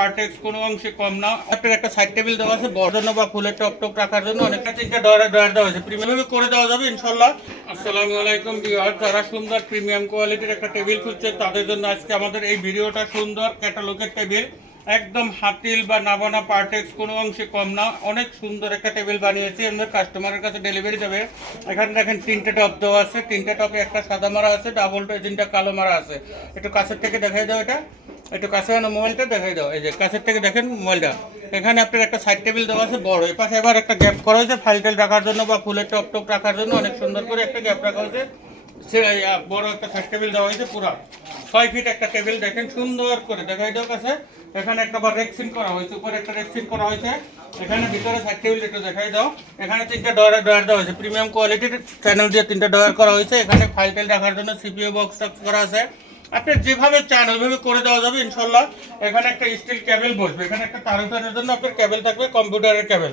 পার্টেক্স কোনো অংশে কম না। আপনার একটা সাইড টেবিল দেওয়া আছে বড় জন্য বা ফুলের টপ রাখার জন্য অনেকটা তিনটা ডয়ার দেওয়া হয়েছে, প্রিমিয়াম করে দেওয়া যাবে ইনশাল্লাহ। আসসালামু আলাইকুম ভিউয়ার, যারা সুন্দর প্রিমিয়াম কোয়ালিটির একটা টেবিল খুঁজছে তাদের জন্য আজকে আমাদের এই ভিডিওটা। সুন্দর ক্যাটালগের টেবিল, একদম হাতিল বা নাবানা পার্টেক্স কোনো অংশে কম না, অনেক সুন্দর একটা টেবিল বানিয়েছি। আমাদের কাস্টমারের কাছে ডেলিভারি দেবে। এখানে দেখেন তিনটে টপ দেওয়া আছে, তিনটে টপে একটা সাদা মারা আছে, ডাবল তিনটা কালো মারা আছে। একটু কাছের থেকে দেখাই দাও, এটা একটু কাছে মোবাইলটা দেখাই দাও। এই যে কাছের থেকে দেখেন মোবাইলটা। এখানে আপনার একটা সাইড টেবিল দেওয়া আছে বড়, এ পাশে এবার একটা গ্যাপ করা হয়েছে ফাইল টেল রাখার জন্য বা ফুলের টপ রাখার জন্য অনেক সুন্দর করে একটা গ্যাপ রাখা হয়েছে। বড় একটা সাইড টেবিল দেওয়া হয়েছে, পুরা 6 ফিট একটা টেবিল, দেখেন সুন্দর করে দেখাই দাও কাছে। এখানে একটা রেক্সিন করা হয়েছে, উপরে একটা রেক্সিন করা হয়েছে। এখানে ভিতরে সাইড টেবিল একটু দেখাই দাও। এখানে তিনটা ডয়ার দেওয়া হয়েছে, প্রিমিয়াম কোয়ালিটির চ্যানেল দিয়ে তিনটা ডয়ার করা হয়েছে। এখানে ফাইল টেল রাখার জন্য সিপিইউ বক্স করা আছে। আপনি যেভাবে চান ওইভাবে করে দেওয়া যাবে ইনশাল্লাহ। এখানে একটা স্টিল কেবল বসবে, এখানে একটা তার উঠানোর জন্য আপনার কেবল থাকবে, কম্পিউটারের কেবল।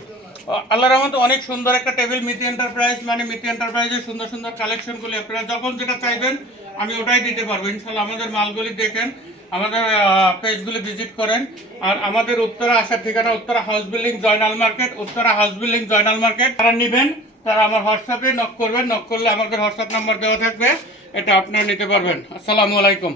আল্লাহর রহমতে অনেক সুন্দর একটা টেবিল। মিতি এন্টারপ্রাইজ মানে মিতি এন্টারপ্রাইজের সুন্দর সুন্দর কালেকশনগুলি আপনারা যখন যেটা চাইবেন আমি ওটাই দিতে পারবো ইনশাল্লাহ। আমাদের মালগুলি দেখেন, আমাদের পেজগুলি ভিজিট করেন। আর আমাদের উত্তরা আসার ঠিকানা Uttara house building Joynal market, Uttara house building Joynal market. তারা নেবেন তারা আমার হোয়াটসঅ্যাপে নক করবেন, নক করলে আমাদের হোয়াটসঅ্যাপ নাম্বার দেওয়া থাকবে, এটা আপনারা নিতে পারবেন। আসসালামু আলাইকুম।